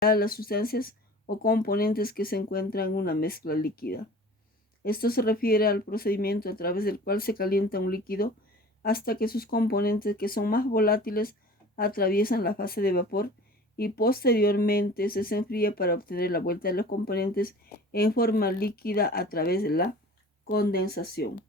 las sustancias o componentes que se encuentran en una mezcla líquida. Esto se refiere al procedimiento a través del cual se calienta un líquido hasta que sus componentes, que son más volátiles, atraviesan la fase de vapor y posteriormente se enfría para obtener la vuelta de los componentes en forma líquida a través de la condensación.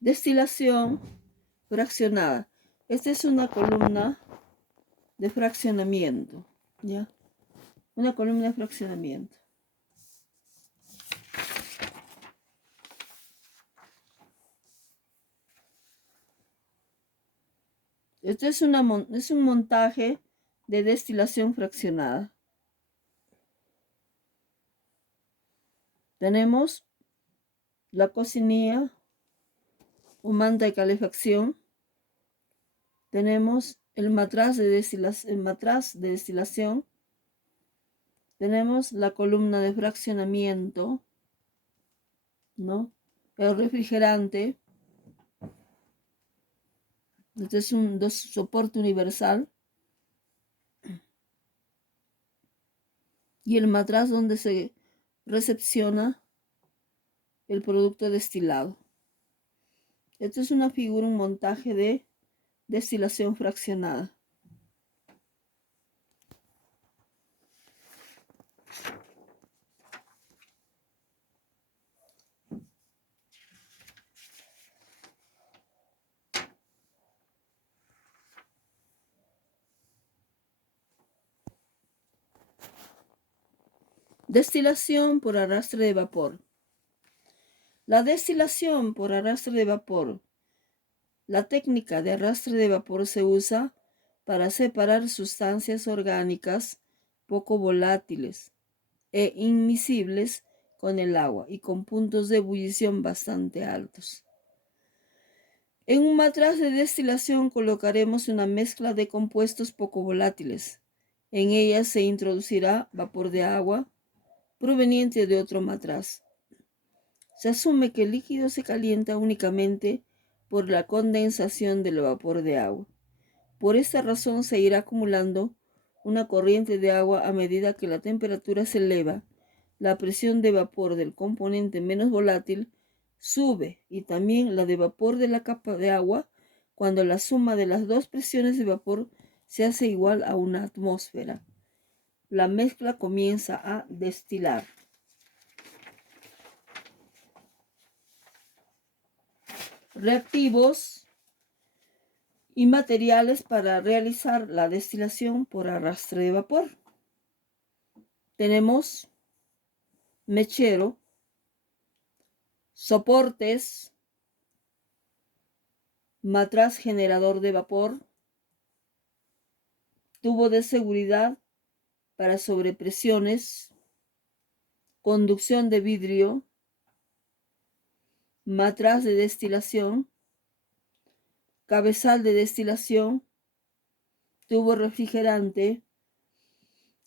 Destilación fraccionada. Esta es una columna de fraccionamiento, ¿ya? Una columna de fraccionamiento. Esto es un montaje de destilación fraccionada. Tenemos la cocinilla o manta de calefacción. Tenemos el matraz de destilación. Tenemos la columna de fraccionamiento, ¿no? El refrigerante. Este es un soporte universal. Y el matraz donde se recepciona el producto destilado. Esto es una figura, un montaje de destilación fraccionada. Destilación por arrastre de vapor. La destilación por arrastre de vapor. La técnica de arrastre de vapor se usa para separar sustancias orgánicas poco volátiles e inmiscibles con el agua y con puntos de ebullición bastante altos. En un matraz de destilación colocaremos una mezcla de compuestos poco volátiles. En ella se introducirá vapor de agua proveniente de otro matraz. Se asume que el líquido se calienta únicamente por la condensación del vapor de agua. Por esta razón se irá acumulando una corriente de agua a medida que la temperatura se eleva. La presión de vapor del componente menos volátil sube y también la de vapor de la capa de agua cuando la suma de las dos presiones de vapor se hace igual a una atmósfera. La mezcla comienza a destilar. Reactivos y materiales para realizar la destilación por arrastre de vapor. Tenemos mechero, soportes, matraz generador de vapor, tubo de seguridad para sobrepresiones, conducción de vidrio, matraz de destilación, cabezal de destilación, tubo refrigerante,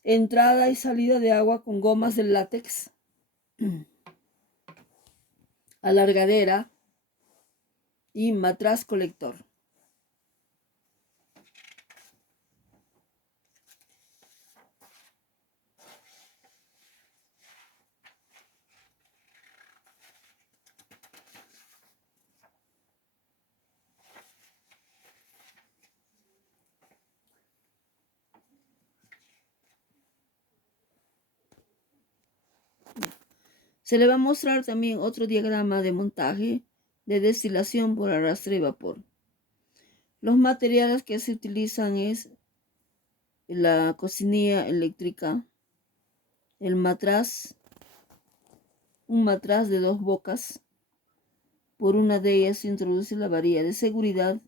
entrada y salida de agua con gomas de látex, alargadera y matraz colector. Se le va a mostrar también otro diagrama de montaje de destilación por arrastre de vapor. Los materiales que se utilizan es la cocinilla eléctrica, el matraz, un matraz de dos bocas. Por una de ellas se introduce la varilla de seguridad.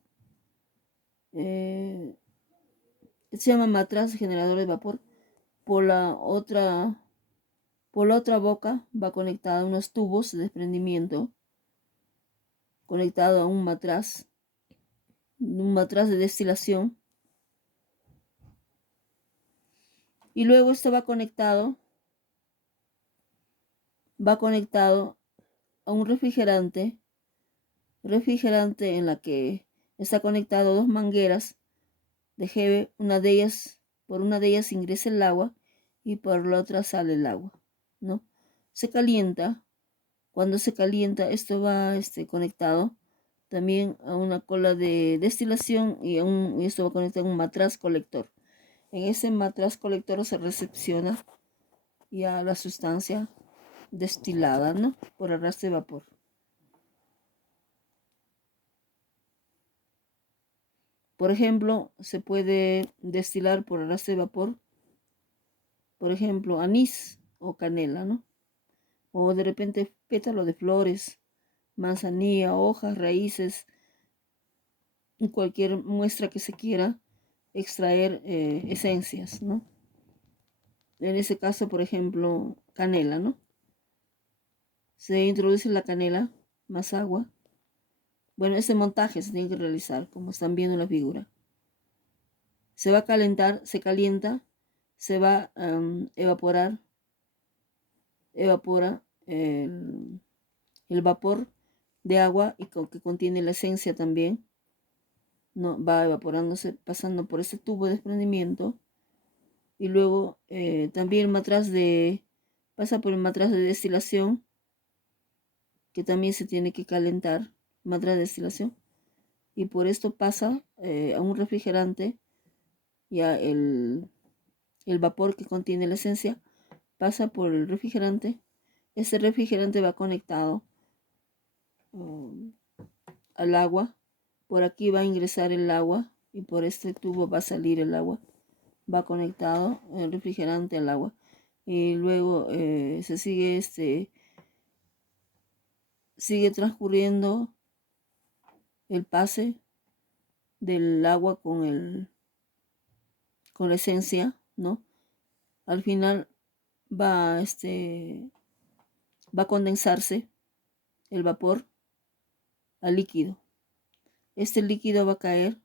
Se llama matraz generador de vapor. Por la otra boca va conectada a unos tubos de desprendimiento, conectado a un matraz de destilación. Y luego esto va conectado va conectado a un refrigerante en la que está conectado dos mangueras de Hebe. Por una de ellas ingresa el agua y por la otra sale el agua, ¿no? Se calienta. Cuando se calienta, esto va conectado también a una cola de destilación y esto va conectado a un matraz colector. En ese matraz colector se recepciona ya la sustancia destilada, ¿no? Por arrastre de vapor. Por ejemplo, se puede destilar por arrastre de vapor, por ejemplo, anís o canela, ¿no? O de repente pétalo de flores, manzanilla, hojas, raíces, cualquier muestra que se quiera extraer esencias, ¿no? En ese caso, por ejemplo, canela, ¿no? Se introduce la canela, más agua. Bueno, este montaje se tiene que realizar, como están viendo en la figura. Se va a calentar, se calienta, se va a evapora el vapor de agua y que contiene la esencia también. No, va evaporándose, pasando por ese tubo de desprendimiento. Y luego también pasa por el matraz de destilación, que también se tiene que calentar, matraz de destilación. Y por esto pasa a un refrigerante, ya el vapor que contiene la esencia pasa por el refrigerante. Este refrigerante va conectado al agua. Por aquí va a ingresar el agua y por este tubo va a salir el agua. Va conectado el refrigerante al agua. Y luego se sigue transcurriendo el pase del agua con la esencia, ¿no? Al final va a condensarse el vapor al líquido. Este líquido va a caer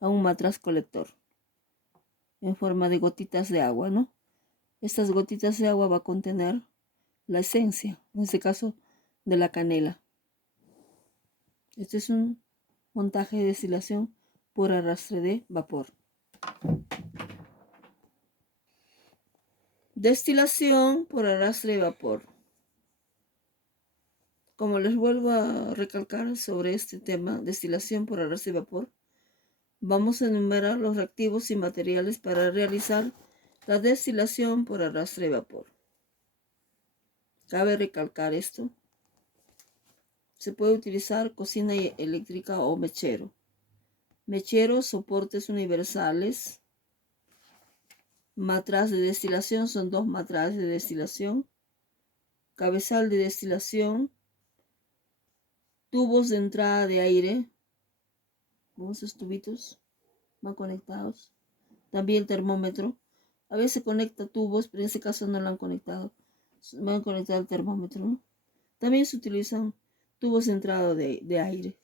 a un matraz colector en forma de gotitas de agua, ¿no? Estas gotitas de agua va a contener la esencia, en este caso de la canela. Este es un montaje de destilación por arrastre de vapor. Destilación por arrastre de vapor. Como les vuelvo a recalcar sobre este tema, destilación por arrastre de vapor, vamos a enumerar los reactivos y materiales para realizar la destilación por arrastre de vapor. Cabe recalcar esto. Se puede utilizar cocina eléctrica o mechero. Mechero, soportes universales. Matraz de destilación, son dos matraces de destilación. Cabezal de destilación. Tubos de entrada de aire. Esos tubitos van conectados. También el termómetro. A veces se conecta tubos, pero en este caso no lo han conectado. Van a conectar el termómetro, ¿no? También se utilizan tubos de entrada de aire.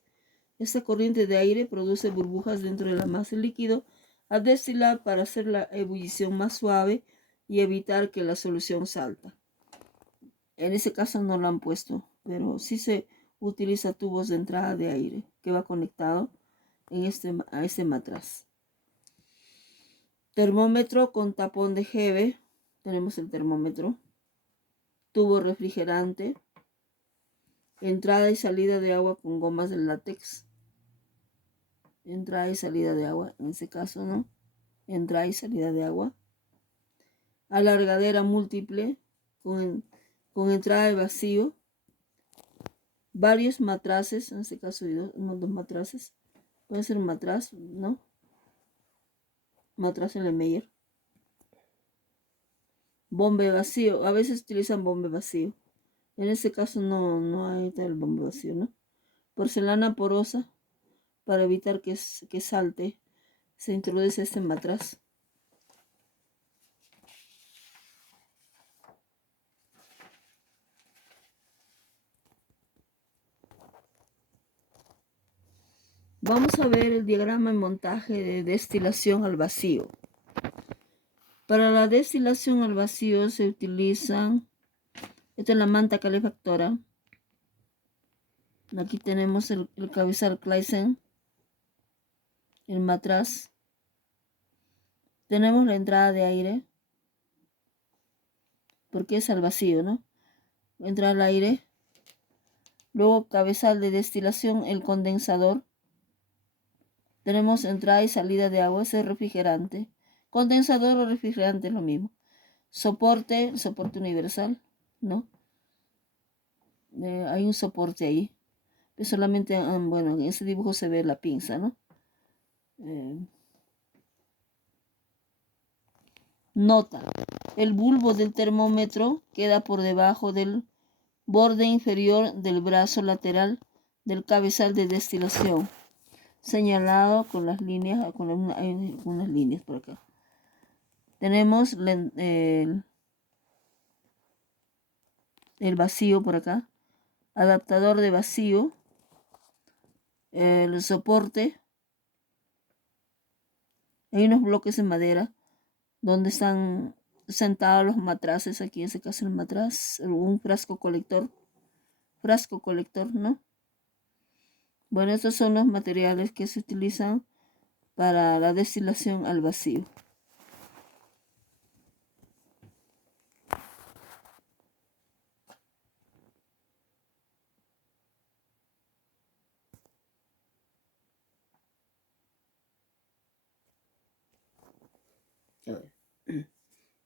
Esta corriente de aire produce burbujas dentro de la masa líquido a destilar para hacer la ebullición más suave y evitar que la solución salta. En ese caso no lo han puesto, pero sí se utiliza tubos de entrada de aire que va conectado a este matraz. Termómetro con tapón de Hebe. Tenemos el termómetro. Tubo refrigerante. Entrada y salida de agua con gomas de látex. Entrada y salida de agua, en este caso, ¿no? Entrada y salida de agua. Alargadera múltiple con entrada y vacío. Varios matraces, en este caso dos matraces. Puede ser un matraz, ¿no? Matraz en el Meyer. Bombe vacío, a veces utilizan bombe vacío. En este caso no hay tal bombe vacío, ¿no? Porcelana porosa, para evitar que salte, se introduce este matraz. Vamos a ver el diagrama de montaje de destilación al vacío. Para la destilación al vacío se utilizan Esta es la manta calefactora. Aquí tenemos el cabezal Claisen, el matraz. Tenemos la entrada de aire, porque es al vacío, ¿no? Entra el aire. Luego cabezal de destilación, el condensador. Tenemos entrada y salida de agua, ese es refrigerante. Condensador o refrigerante es lo mismo. Soporte universal, ¿no? Hay un soporte ahí. Solamente, bueno, en ese dibujo se ve la pinza, ¿no? Nota, el bulbo del termómetro queda por debajo del borde inferior del brazo lateral del cabezal de destilación, señalado con las líneas, hay unas líneas por acá. Tenemos el vacío por acá, adaptador de vacío, el soporte. Hay unos bloques de madera donde están sentados los matraces, aquí en este caso el matraz, un frasco colector, ¿no? Bueno, estos son los materiales que se utilizan para la destilación al vacío.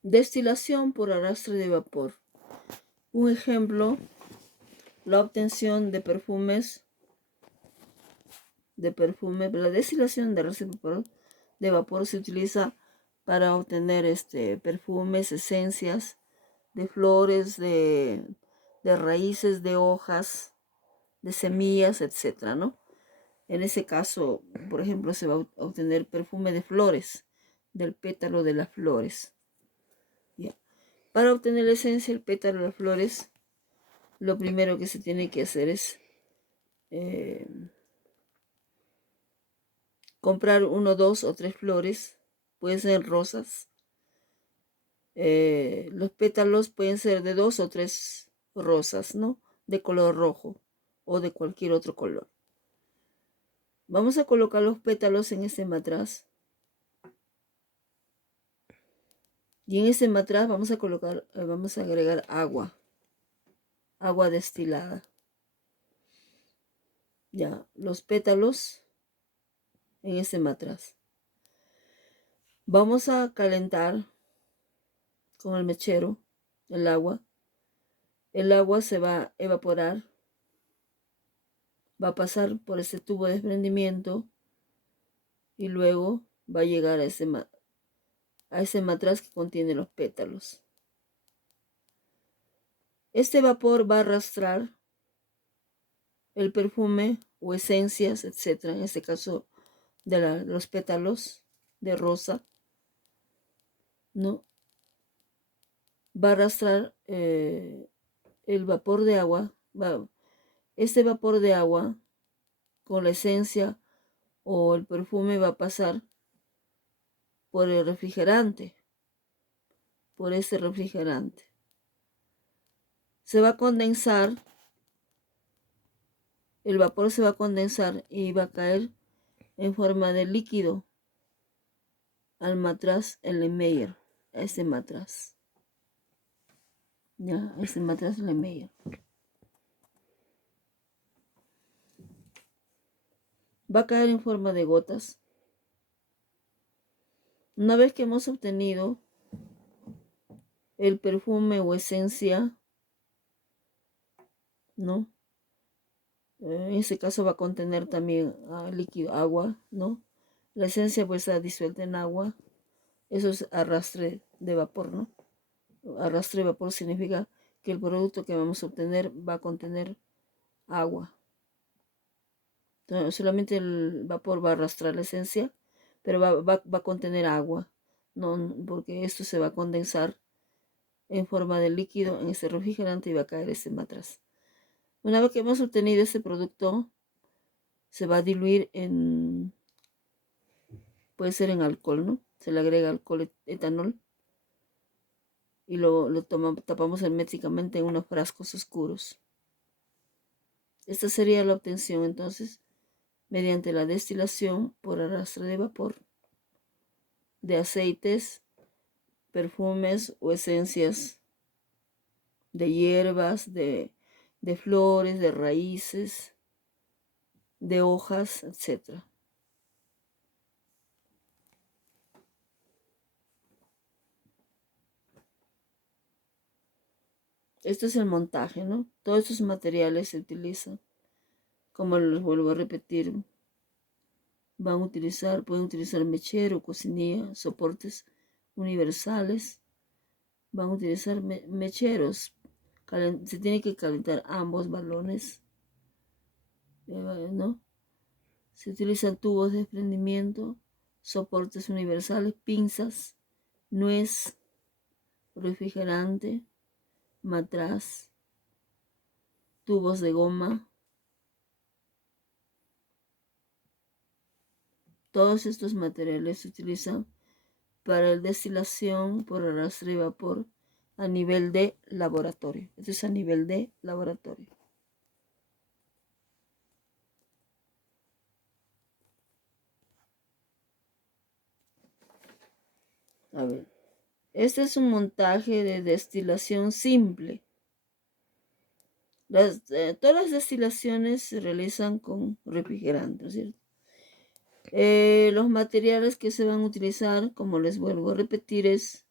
Destilación por arrastre de vapor. Un ejemplo, la obtención de perfumes, la destilación de arrastre de vapor se utiliza para obtener perfumes, esencias de flores, de raíces, de hojas, de semillas, etcétera, ¿no? En ese caso, por ejemplo, se va a obtener perfume de flores, del pétalo de las flores. ¿Ya? Para obtener la esencia del pétalo de las flores, lo primero que se tiene que hacer es comprar 1, 2 o 3 flores, pueden ser rosas. Los pétalos pueden ser de 2 o 3 rosas, ¿no? De color rojo o de cualquier otro color. Vamos a colocar los pétalos en este matraz. Y en este matraz vamos a agregar agua destilada. Ya, los pétalos en este matraz. Vamos a calentar con el mechero el agua. El agua se va a evaporar. Va a pasar por ese tubo de desprendimiento y luego va a llegar a ese matraz que contiene los pétalos. Este vapor va a arrastrar el perfume o esencias, etcétera, en este caso de los pétalos de rosa, ¿no? Va a arrastrar el vapor de agua, este vapor de agua con la esencia o el perfume va a pasar por el refrigerante, por ese refrigerante. Se va a condensar, el vapor se va a condensar y va a caer en forma de líquido al matraz, el Meyer, a este matraz. Ya, este matraz el Meyer. Va a caer en forma de gotas. Una vez que hemos obtenido el perfume o esencia, ¿no? En este caso va a contener también líquido, agua, ¿no? La esencia pues está disuelta en agua. Eso es arrastre de vapor, ¿no? Arrastre de vapor significa que el producto que vamos a obtener va a contener agua. Entonces, solamente el vapor va a arrastrar la esencia, pero va a contener agua, no, porque esto se va a condensar en forma de líquido en este refrigerante y va a caer este matraz. Una vez que hemos obtenido este producto, se va a diluir puede ser en alcohol, ¿no? Se le agrega alcohol etanol y tapamos herméticamente en unos frascos oscuros. Esta sería la obtención entonces mediante la destilación por arrastre de vapor de aceites, perfumes o esencias de hierbas, de flores, de raíces, de hojas, etc. Esto es el montaje, ¿no? Todos estos materiales se utilizan, como les vuelvo a repetir, pueden utilizar mechero, cocinilla, soportes universales, van a utilizar mecheros, se tiene que calentar ambos balones, ¿no? Se utilizan tubos de desprendimiento, soportes universales, pinzas, nuez, refrigerante, matraz, tubos de goma. Todos estos materiales se utilizan para la destilación por arrastre de vapor a nivel de laboratorio. Esto es a nivel de laboratorio. A ver, este es un montaje de destilación simple. Todas las destilaciones se realizan con refrigerante, ¿no es cierto? Los materiales que se van a utilizar, como les vuelvo a repetir, es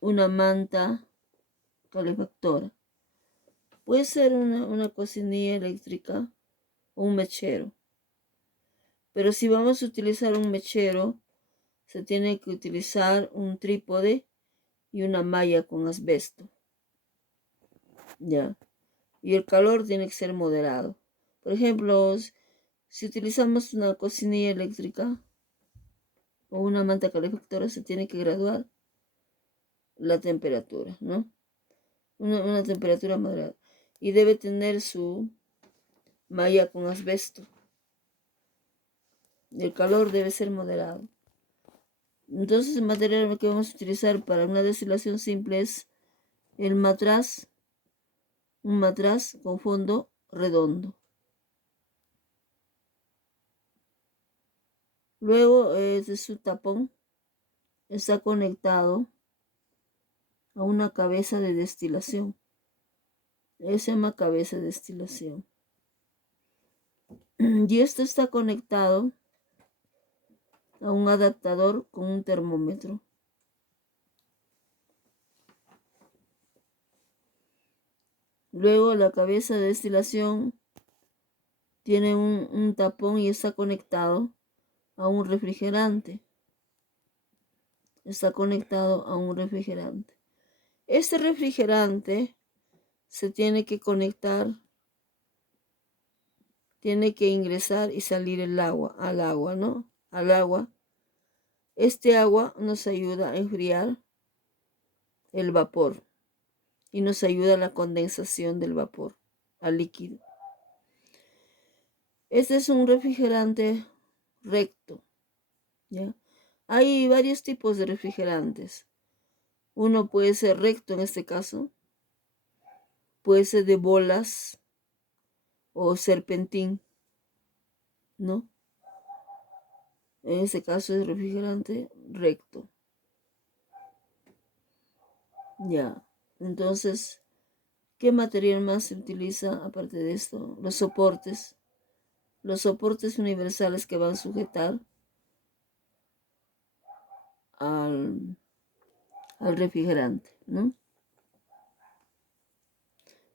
una manta calefactora. Puede ser una cocinilla eléctrica o un mechero. Pero si vamos a utilizar un mechero, se tiene que utilizar un trípode y una malla con asbesto. ¿Ya? Y el calor tiene que ser moderado. Por ejemplo, si utilizamos una cocinilla eléctrica o una manta calefactora, se tiene que graduar la temperatura, ¿no? Una temperatura moderada. Y debe tener su malla con asbesto. El calor debe ser moderado. Entonces, el material que vamos a utilizar para una destilación simple es el matraz, un matraz con fondo redondo. Luego, de su tapón está conectado a una cabeza de destilación. Se llama cabeza de destilación. Y esto está conectado a un adaptador con un termómetro. Luego la cabeza de destilación tiene un tapón y está conectado a un refrigerante. Está conectado a un refrigerante. Este refrigerante se tiene que conectar, tiene que ingresar y salir al agua, ¿no? Al agua. Este agua nos ayuda a enfriar el vapor y nos ayuda a la condensación del vapor al líquido. Este es un refrigerante recto, ¿ya? Hay varios tipos de refrigerantes. Uno puede ser recto en este caso, puede ser de bolas o serpentín, ¿no? En este caso es refrigerante recto. Ya, entonces, ¿qué material más se utiliza aparte de esto? Los soportes universales que van a sujetar al refrigerante, ¿no?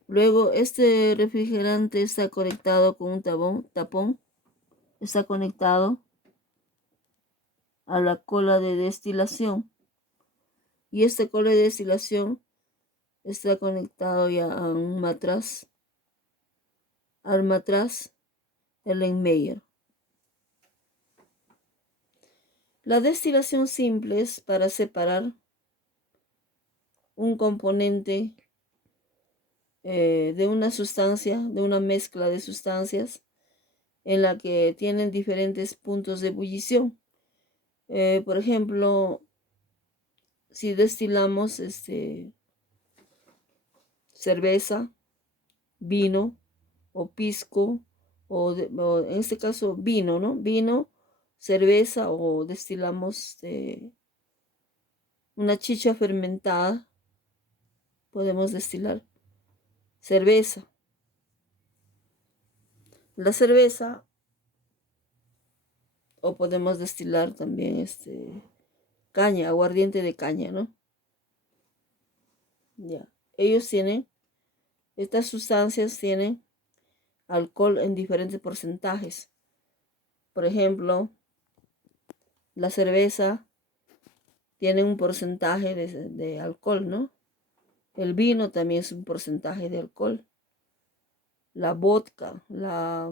Luego, este refrigerante está conectado con un tapón, está conectado a la cola de destilación. Y esta cola de destilación está conectado ya a un matraz, al matraz Erlenmeyer. La destilación simple es para separar un componente de una sustancia, de una mezcla de sustancias en la que tienen diferentes puntos de ebullición. Por ejemplo, si destilamos cerveza, vino o pisco, o en este caso vino, ¿no? Vino, cerveza, o destilamos una chicha fermentada, podemos destilar cerveza. La cerveza, o podemos destilar también caña, aguardiente de caña, ¿no? Ya. Estas sustancias tienen alcohol en diferentes porcentajes. Por ejemplo, la cerveza tiene un porcentaje de alcohol, ¿no? El vino también es un porcentaje de alcohol. La vodka, la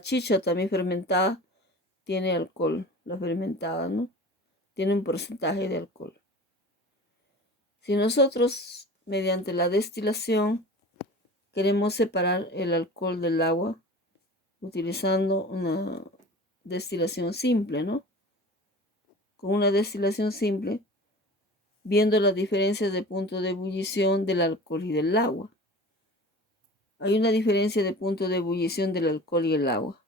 chicha también fermentada tiene alcohol. La fermentada, ¿no? Tiene un porcentaje de alcohol. Si nosotros, mediante la destilación, queremos separar el alcohol del agua, utilizando una destilación simple, ¿no? Con una destilación simple, viendo las diferencias de punto de ebullición del alcohol y del agua. Hay una diferencia de punto de ebullición del alcohol y el agua.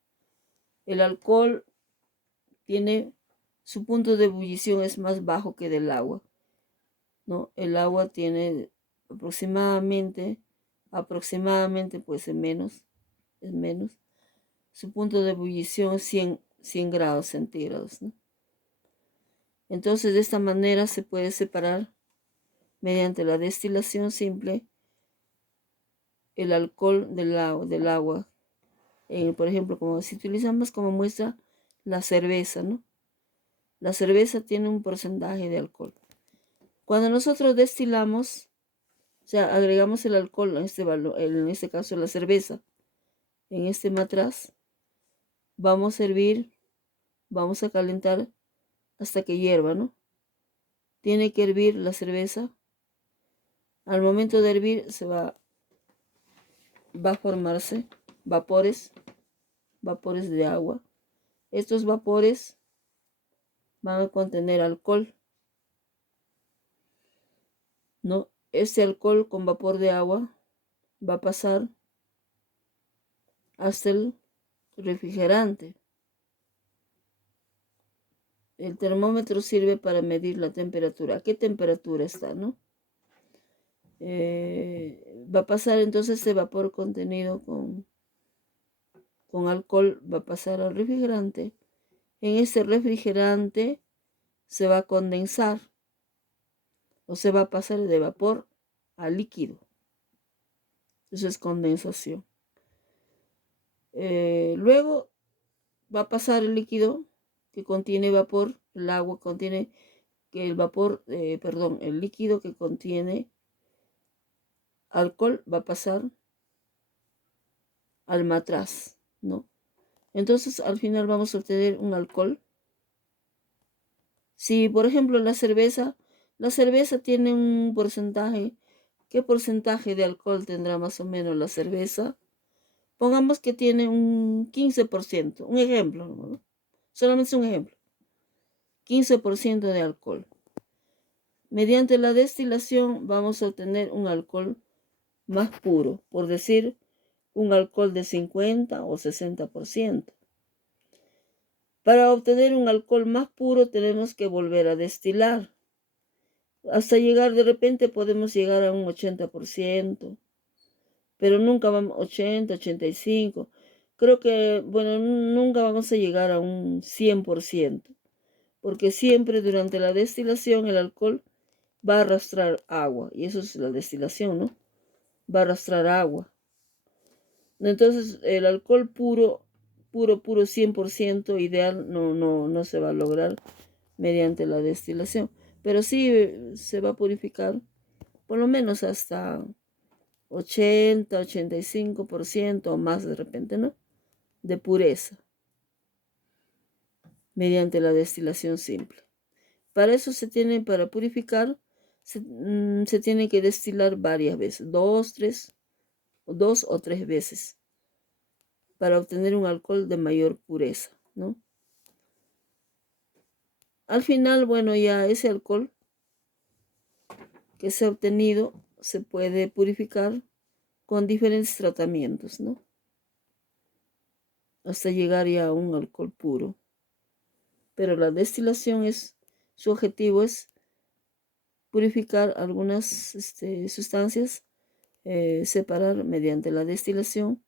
El alcohol su punto de ebullición es más bajo que del agua, ¿no? El agua tiene aproximadamente pues es menos. Su punto de ebullición es 100 grados centígrados, ¿no? Entonces, de esta manera se puede separar mediante la destilación simple el alcohol del agua. Por ejemplo, como si utilizamos como muestra la cerveza, ¿no? La cerveza tiene un porcentaje de alcohol. Cuando nosotros destilamos, o sea, agregamos el alcohol en este caso la cerveza, en este matraz, vamos a hervir, vamos a calentar hasta que hierva, ¿no? Tiene que hervir la cerveza. Al momento de hervir va a formarse vapores de agua. Estos vapores van a contener alcohol, ¿no? Este alcohol con vapor de agua va a pasar hasta el refrigerante. El termómetro sirve para medir la temperatura. ¿A qué temperatura está, no? Va a pasar entonces este vapor contenido con alcohol, va a pasar al refrigerante. En este refrigerante se va a condensar o se va a pasar de vapor a líquido. Eso es condensación. Luego va a pasar el líquido que contiene vapor, el agua contiene el líquido que contiene alcohol va a pasar al matraz, ¿no? Entonces al final vamos a obtener un alcohol. Si por ejemplo la cerveza tiene un porcentaje, ¿qué porcentaje de alcohol tendrá más o menos la cerveza? Pongamos que tiene un 15%, un ejemplo, ¿no? Solamente un ejemplo. 15% de alcohol. Mediante la destilación vamos a obtener un alcohol más puro, por decir, un alcohol de 50 o 60%. Para obtener un alcohol más puro tenemos que volver a destilar. Hasta llegar, de repente podemos llegar a un 80%, pero nunca vamos 80, 85. Creo que, bueno, nunca vamos a llegar a un 100%, porque siempre durante la destilación el alcohol va a arrastrar agua, y eso es la destilación, ¿no? Va a arrastrar agua. Entonces, el alcohol puro 100% ideal no se va a lograr mediante la destilación, pero sí se va a purificar por lo menos hasta 80, 85% o más de repente, ¿no? De pureza mediante la destilación simple. Para eso para purificar, se tiene que destilar varias veces, dos o tres veces, para obtener un alcohol de mayor pureza, ¿no? al final, bueno, ya ese alcohol que se ha obtenido se puede purificar con diferentes tratamientos, ¿no? Hasta llegar ya a un alcohol puro. Pero la destilación su objetivo es purificar algunas sustancias, separar mediante la destilación,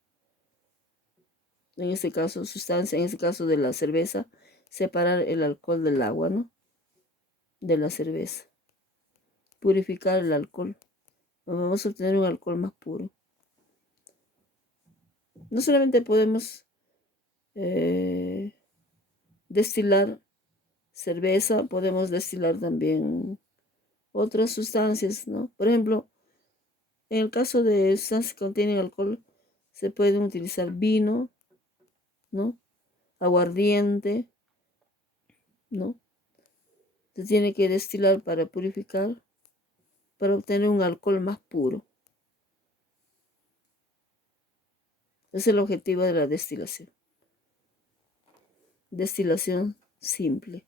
en este caso sustancia, en este caso de la cerveza, separar el alcohol del agua, ¿no? De la cerveza. Purificar el alcohol. Vamos a obtener un alcohol más puro. No solamente podemos destilar cerveza, podemos destilar también otras sustancias, ¿no? Por ejemplo, en el caso de sustancias que contienen alcohol, se pueden utilizar vino, ¿no? Aguardiente, ¿no? Se tiene que destilar para purificar, para obtener un alcohol más puro. Ese es el objetivo de la destilación. Destilación simple.